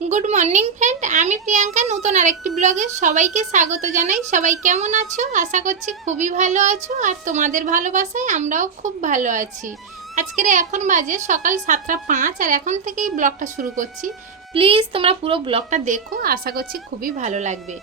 Good morning friend, আমি প্রিয়াঙ্কা, নতুন আরেকটি ব্লগে সবাইকে স্বাগত জানাই। সবাই কেমন আছো? আশা করছি খুবই ভালো আছো, আর তোমাদের ভালোবাসায় আমরাও খুব ভালো আছি। আজকের এখন বাজে সকাল সাতটা পাঁচ, আর এখন থেকেই ব্লগটা শুরু করছি। প্লিজ তোমরা পুরো ব্লগটা দেখো, আশা করছি খুবই ভালো লাগবে।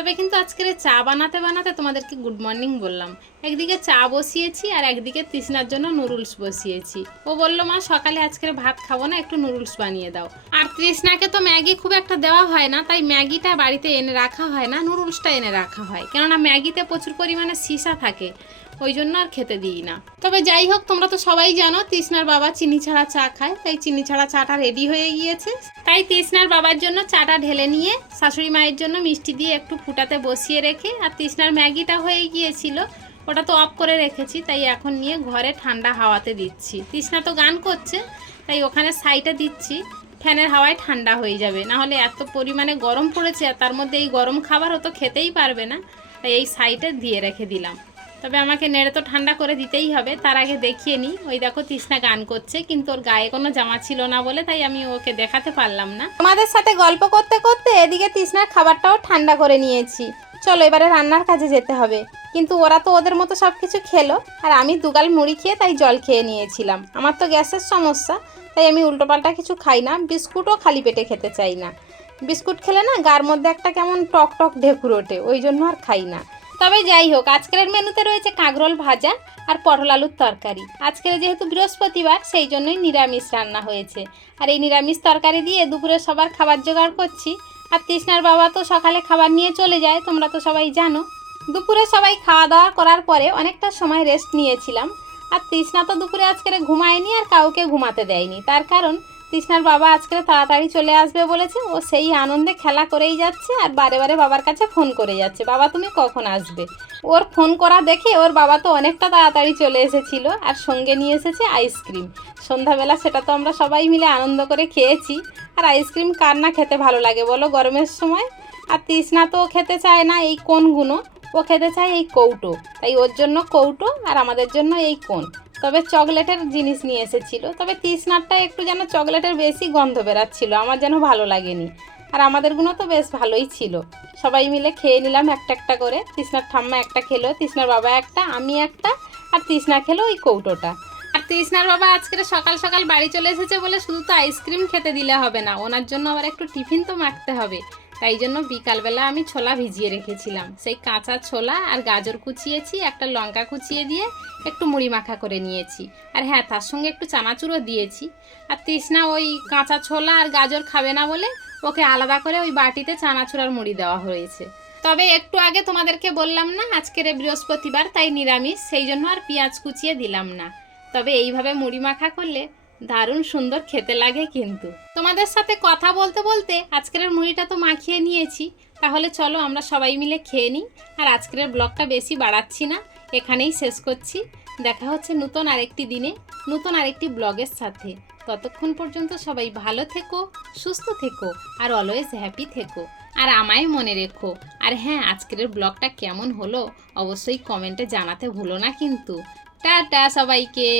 তবে কিন্তু আজকের চা বানাতে বানাতে তোমাদেরকে গুড মর্নিং বললাম। একদিকে চা বসিয়েছি আর একদিকে তৃষ্ণার জন্য নুডলস বসিয়েছি। ও বলল, মা, সকালে আজকের ভাত খাব না, একটু নুডলস বানিয়ে দাও। আর তৃষ্ণাকে তো ম্যাগি খুব একটা দেওয়া হয় না, তাই ম্যাগিটা বাড়িতে এনে রাখা হয় না নুডলসটা এনে রাখা হয়। কেননা ম্যাগিতে প্রচুর পরিমাণে সিসা থাকে। ওই জন্য আর খেতে দিই না। তবে যাই হোক, তোমরা তো সবাই জানো, তৃষ্ণার বাবা চিনি ছাড়া চা খায়, তাই চিনি ছাড়া চাটা রেডি হয়ে গিয়েছে। তাই তৃষ্ণার বাবার জন্য চাটা ঢেলে নিয়ে শাশুড়ি মায়ের জন্য মিষ্টি দিয়ে একটু ফুটাতে বসিয়ে রেখে, আর তৃষ্ণার ম্যাগিটা হয়ে গিয়েছিল, ওটা তো অফ করে রেখেছি, তাই এখন নিয়ে ঘরে ঠান্ডা হাওয়াতে দিচ্ছি। তৃষ্ণা তো গান করছে, তাই ওখানে সাইডে দিচ্ছি, ফ্যানের হাওয়ায় ঠান্ডা হয়ে যাবে। না হলে এত পরিমাণে গরম পড়েছে, আর তার মধ্যে এই গরম খাবার ও তো খেতেই পারবে না, তাই এই সাইডে দিয়ে রেখে দিলাম। তবে আমাকে নেড়ে তো ঠান্ডা করে দিতেই হবে, তার আগে দেখিয়ে নিই। ওই দেখো তৃষ্ণা গান করছে, কিন্তু ওর গায়ে কোনো জামা ছিল না বলে তাই আমি ওকে দেখাতে পারলাম না। আমাদের সাথে গল্প করতে করতে এদিকে তৃষ্ণার খাবারটাও ঠান্ডা করে নিয়েছি। চলো এবারে রান্নার কাজে যেতে হবে। কিন্তু ওরা তো ওদের মতো সব কিছু খেলো, আর আমি দুগাল মুড়ি খেয়ে তাই জল খেয়ে নিয়েছিলাম। আমার তো গ্যাসের সমস্যা, তাই আমি উল্টোপাল্টা কিছু খাই না, বিস্কুটও খালি পেটে খেতে চাই না। বিস্কুট খেলে না গার মধ্যে একটা কেমন টক টক ঢেকুর ওঠে, ওই জন্য আর খাই না। তবে যাই হোক, আজকের মেনুতে রয়েছে কাঁকরোল ভাজা আর পটল আলুর তরকারি। আজকের যেহেতু বৃহস্পতিবার, সেই জন্যই নিরামিষ রান্না হয়েছে। আর এই নিরামিষ তরকারি দিয়ে দুপুরে সবার খাবার জোগাড় করছি। আর তৃষ্ণার বাবা তো সকালে খাবার নিয়ে চলে যায়, তোমরা তো সবাই জানো। দুপুরে সবাই খাওয়া দাওয়া করার পরে অনেকটা সময় রেস্ট নিয়েছিলাম। আর তৃষ্ণা তো দুপুরে আজকের ঘুমায়নি আর কাউকে ঘুমাতে দেয়নি। তার কারণ তৃষ্ণার বাবা আজকে তাড়াতাড়ি চলে আসবে বলেছে। ও সেই আনন্দে খেলা করেই যাচ্ছে আর বারে বারে বাবার কাছে ফোন করে যাচ্ছে। বাবা, তুমি কখন আসবে? ওর ফোন করা দেখে ওর বাবা তো অনেকটা তাড়াতাড়ি চলে এসেছিল আর সঙ্গে নিয়ে এসেছে আইসক্রিম সন্ধ্যাবেলা সেটা তো আমরা সবাই মিলে আনন্দ করে খেয়েছি। আর আইসক্রিম কার না খেতে ভালো লাগে বলো গরমের সময়? আর তৃষ্ণা তো খেতে চায় না এই কোনগুলো ও খেতে চায় এই কৌটো। তাই ওর জন্য কৌটো আর আমাদের জন্য এই কোন? তবে চকলেটের জিনিস নিয়ে এসেছিল। তবে তৃষ্ণারটা একটু যেন চকলেটের বেশি গন্ধ বেরাচ্ছিল আমার যেন ভালো লাগেনি। আর আমাদেরগুলো তো বেশ ভালোই ছিল। সবাই মিলে খেয়ে নিলাম একটা একটা করে। তৃষ্ণার ঠাম্মা একটা খেলো, তৃষ্ণার বাবা একটা, আমি একটা, আর তৃষ্ণা খেলো ওই কৌটোটা। আর তৃষ্ণার বাবা আজকে সকাল সকাল বাড়ি চলে এসেছে বলে শুধু তো আইসক্রিম খেতে দিলে হবে না, ওনার জন্য আবার একটু টিফিন তো মাখতে হবে। তাই জন্য বিকালবেলা আমি ছোলা ভিজিয়ে রেখেছিলাম। সেই কাঁচা ছোলা আর গাজর কুচিয়েছি, একটা লঙ্কা কুচিয়ে দিয়ে একটু মুড়ি মাখা করে নিয়েছি। আর হ্যাঁ তার সঙ্গে একটু চানাচুরও দিয়েছি। আর তৃষ্ণা ওই কাঁচা ছোলা আর গাজর খাবে না বলে ওকে আলাদা করে ওই বাটিতে চানাচুর আর মুড়ি দেওয়া হয়েছে। তবে একটু আগে তোমাদেরকে বললাম না, আজকের বৃহস্পতিবার তাই নিরামিষ, সেই জন্য আর পেঁয়াজ কুচিয়ে দিলাম না। তবে এইভাবে মুড়ি মাখা করলে দারুণ সুন্দর খেতে লাগে কিন্তু। তোমাদের সাথে কথা বলতে বলতে আজকের মুড়িটা তো মাখিয়ে নিয়েছি। তাহলে চলো আমরা সবাই মিলে খেয়ে নিই। আর আজকের ব্লগটা বেশি বাড়াচ্ছি না, এখানেই শেষ করছি। দেখা হচ্ছে নতুন আরেকটি দিনে, নতুন আরেকটি ব্লগের সাথে। ততক্ষণ পর্যন্ত সবাই ভালো থেকো, সুস্থ থেকো, আর অলওয়েজ হ্যাপি থেকো। আর আমায় মনে রেখো, আর হ্যাঁ আজকের ব্লগটা কেমন হলো, অবশ্যই কমেন্টে জানাতে ভুলো না কিন্তু। টাটা সবাইকে।